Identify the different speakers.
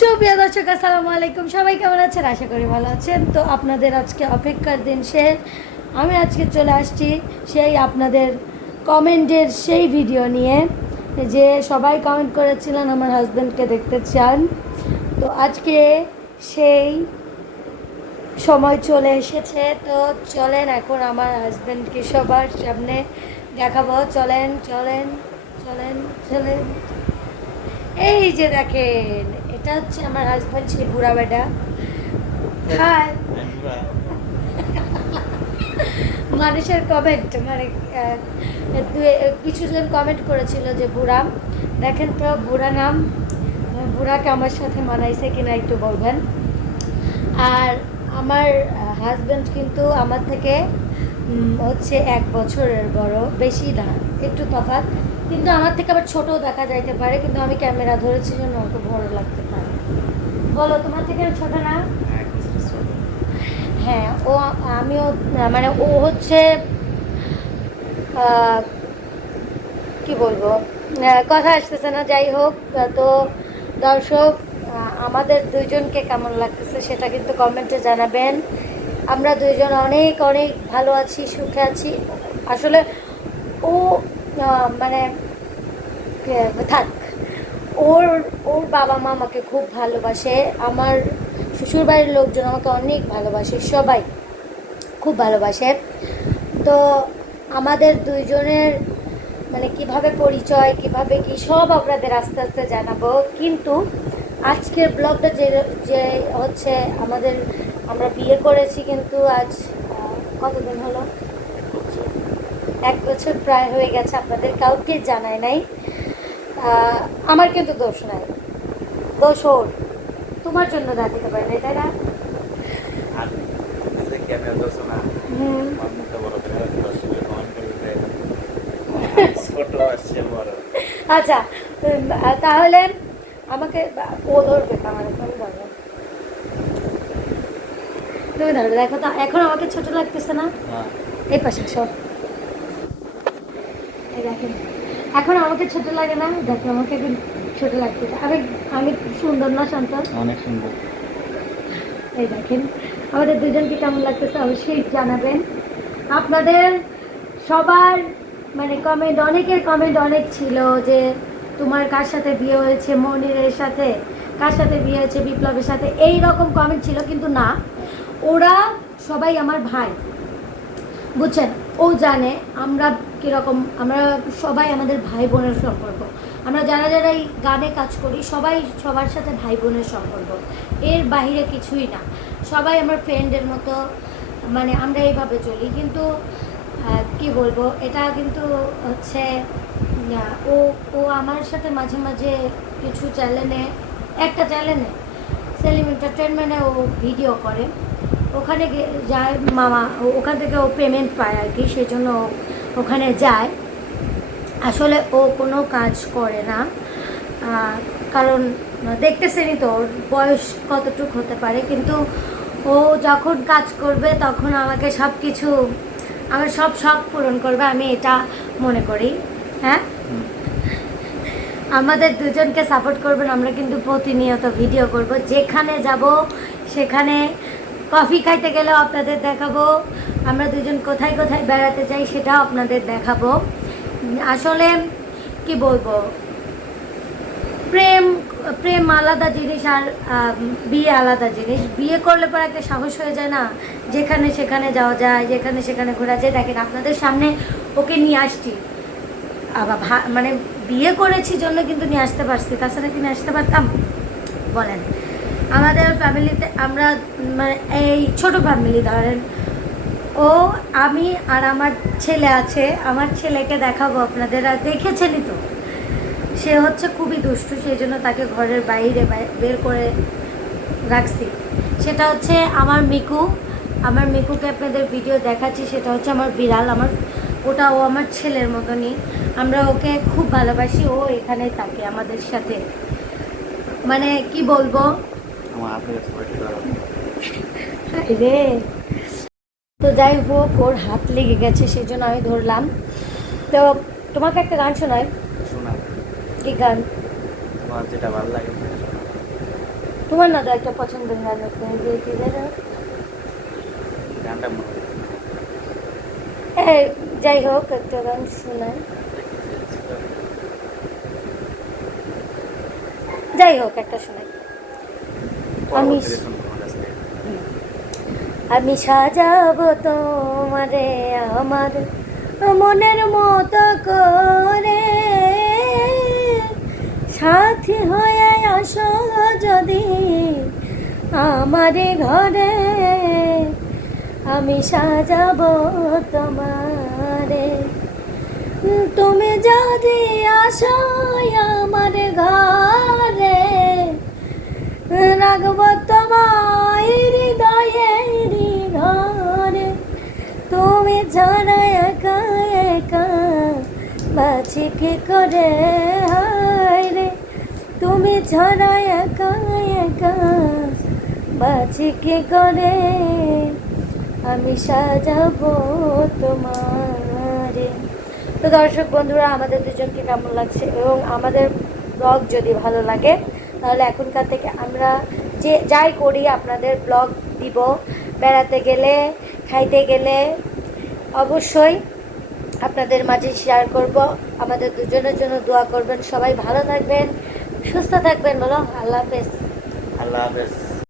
Speaker 1: সুপ্রিয় দর্শক, আসসালামু আলাইকুম। সবাই কেমন আছেন? আশা করি ভালো আছেন। তো আপনাদের আজকে অপেক্ষার দিন শেষ। আমি আজকে চলে আসছি সেই আপনাদের কমেন্টের সেই ভিডিও নিয়ে, যে সবাই কমেন্ট করেছিলেন, আমার হাজব্যান্ডকে দেখতে চান। তো আজকে সেই সময় চলে এসেছে। তো চলেন, এখন আমার হাজব্যান্ডকে সবার সামনে দেখাবো। চলেন চলেন চলেন চলেন। এই যে দেখেন এটা হচ্ছে আমার হাজব্যান্ড সেই বুড়া বেটা। হাই মানুষের কমেন্ট মানে কিছুজন কমেন্ট করেছিল যে বুড়া দেখেন তো বুড়া নাম বুড়াকে আমার সাথে মানাইছে কিনা একটু বলবেন? আর আমার হাজব্যান্ড কিন্তু আমার থেকে হচ্ছে এক বছরের বড় বেশি না একটু তফাৎ। কিন্তু আমার থেকে আবার ছোটও দেখা যাইতে পারে, কিন্তু আমি ক্যামেরা ধরেছি জন্য ওকে বড় লাগতে পারে বলো, তোমার থেকে ছোট না? হ্যাঁ ও, আমিও মানে ও হচ্ছে কি বলব? কথা আসতেছে না, যাই হোক তো দর্শক আমাদের দুইজনকে কেমন লাগতেছে সেটা কিন্তু কমেন্টে জানাবেন। আমরা দুইজন অনেক অনেক ভালো আছি, সুখে আছি। আসলে ও মানে থাক। ওর ওর বাবা মা আমাকে খুব ভালোবাসে। আমার শ্বশুরবাড়ির লোকজন আমাকে অনেক ভালোবাসে, সবাই খুব ভালোবাসে। তো আমাদের দুইজনের মানে কীভাবে পরিচয়, কীভাবে কি, সব আপনাদের আস্তে আস্তে জানাব। কিন্তু আজকের ব্লগটা যে যে হচ্ছে আমাদের, আমরা বিয়ে করেছি কিন্তু আজ কতদিন হলো? এক বছর প্রায় হয়ে গেছে আপনাদের কাউকে জানায় নাই। আমার কিন্তু দোষ নাই। দোষ ওর। তোমার জন্য রাখতে পারে না তাই না? আচ্ছা তাহলে আমাকে ও ধরবে আমার তুমি ধরো তুমি ধরো দেখো তো এখন আমাকে ছোট লাগতেছে না? এই পাশে সব দেখেন। এখন আমাকে ছোট লাগে না দেখো আমাকে এখন ছোট লাগতেছে। আমি আমি সুন্দর না শান্ত?
Speaker 2: অনেক সুন্দর।
Speaker 1: এই দেখেন আমাদের দুজনকে কেমন লাগতেছে অবশ্যই জানাবেন। আপনাদের সবার মানে কমেন্ট অনেকের কমেন্ট অনেক ছিল যে তোমার কার সাথে বিয়ে হয়েছে মনিরের সাথে কার সাথে বিয়ে হয়েছে বিপ্লবের সাথে এই রকম কমেন্ট ছিল কিন্তু না। ওরা সবাই আমার ভাই। বুঝছেন? ও জানে আমরা কীরকম, আমরা সবাই আমাদের ভাই বোনের সম্পর্ক। আমরা যারা যারা এই গানে কাজ করি, সবাই সবার সাথে ভাই বোনের সম্পর্ক। এর বাইরে কিছুই না। সবাই আমার ফ্রেন্ডের মতো মানে আমরা এইভাবে চলি। কিন্তু কি বলব? এটা কিন্তু হচ্ছে ও ও আমার সাথে মাঝে মাঝে কিছু চ্যানেলে একটা চ্যানেলে সেলিম এন্টারটেনমেন্টে ও ভিডিও করে। ওখানে যায় মামা ওখান থেকে ও পেমেন্ট পায় আর কি সেই জন্য ওখানে যায়। আসলে ও কোনো কাজ করে না। কারণ দেখতেছেনই তো ওর বয়স কতটুকু হতে পারে, কিন্তু ও যখন কাজ করবে তখন আমাকে সব কিছু আমার সব শখ পূরণ করবে, আমি এটা মনে করি। হ্যাঁ? আমাদের দুজনকে সাপোর্ট করবেন, আমরা কিন্তু প্রতিনিয়ত ভিডিও করব। যেখানে যাব, সেখানে কফি খাইতে গেলেও আপনাদের দেখাবো। আমরা দুজন কোথায় কোথায় বেড়াতে যাই সেটাও আপনাদের দেখাবো। আসলে কি বলব? প্রেম প্রেম আলাদা জিনিস আর বিয়ে আলাদা জিনিস। বিয়ে করলে পর একটা সাহস হয়ে যায় না, যেখানে সেখানে যাওয়া যায়, যেখানে সেখানে ঘোরা যায়। দেখেন আপনাদের সামনে ওকে নিয়ে আসছি। আবার মানে বিয়ে করেছি জন্য কিন্তু নিয়ে আসতে পারছি। তাছাড়া কি নিয়ে আসতে পারতাম? বলেন। আমাদের ফ্যামিলিতে আমরা মানে এই ছোট ফ্যামিলি ধরেন, ও, আমি আর আমার ছেলে আছে, আমার ছেলেকে দেখাবো আপনাদের, আর দেখেছেনই তো। সে হচ্ছে খুবই দুষ্টু, সেই জন্য তাকে ঘরের বাইরে বের করে রাখছি। সেটা হচ্ছে আমার মিকু, আমার মিকুকে আপনাদের ভিডিও দেখাচ্ছি, সেটা হচ্ছে আমার বিড়াল, আমার, ওটা ও আমার ছেলের মতনই। আমরা ওকে খুব ভালোবাসি, ও এখানে থাকে আমাদের সাথে। মানে কি বলব রে। তো যাই হোক ওর হাত লেগে গেছে সেই জন্য আমি ধরলাম। তো তোমাকে একটা গান শোনাই।
Speaker 2: শোনা
Speaker 1: কি গান?
Speaker 2: তোমার যেটা ভালো লাগে
Speaker 1: তোমার না তো একটা পছন্দের গান আছে যে কি
Speaker 2: গানটা হয়
Speaker 1: যাই হোক একটা গান শোনাই। যাই হোক একটা শোনাই। আমি। আমি সাজাবো তোমারে আমার মনের মতো করে। সাথী হয়ে আসো যদি আমারে ঘরে। আমি সাজাবো তোমারে। তুমি যদি আসো আমার ঘরে ছাড়া একা একা, বাঁচি কি করে? হায় রে, তুমি ছাড়া একা একা কি করে? আমি সাজাবো তোমারে। তো দর্শক বন্ধুরা, আমাদের দুজনকে কেমন লাগছে? এবং আমাদের ব্লগ যদি ভালো লাগে, তাহলে এখনকার থেকে আমরা যে, যাই করি, আপনাদের ব্লগ দিব। বেড়াতে গেলে, খাইতে গেলে অবশ্যই আপনাদের মাঝে শেয়ার করব। আমাদের দুজনের জন্য দোয়া করবেন। সবাই ভালো থাকবেন, সুস্থ থাকবেন। বলো, আল্লাহ হাফেজ।
Speaker 2: আল্লাহ হাফেজ।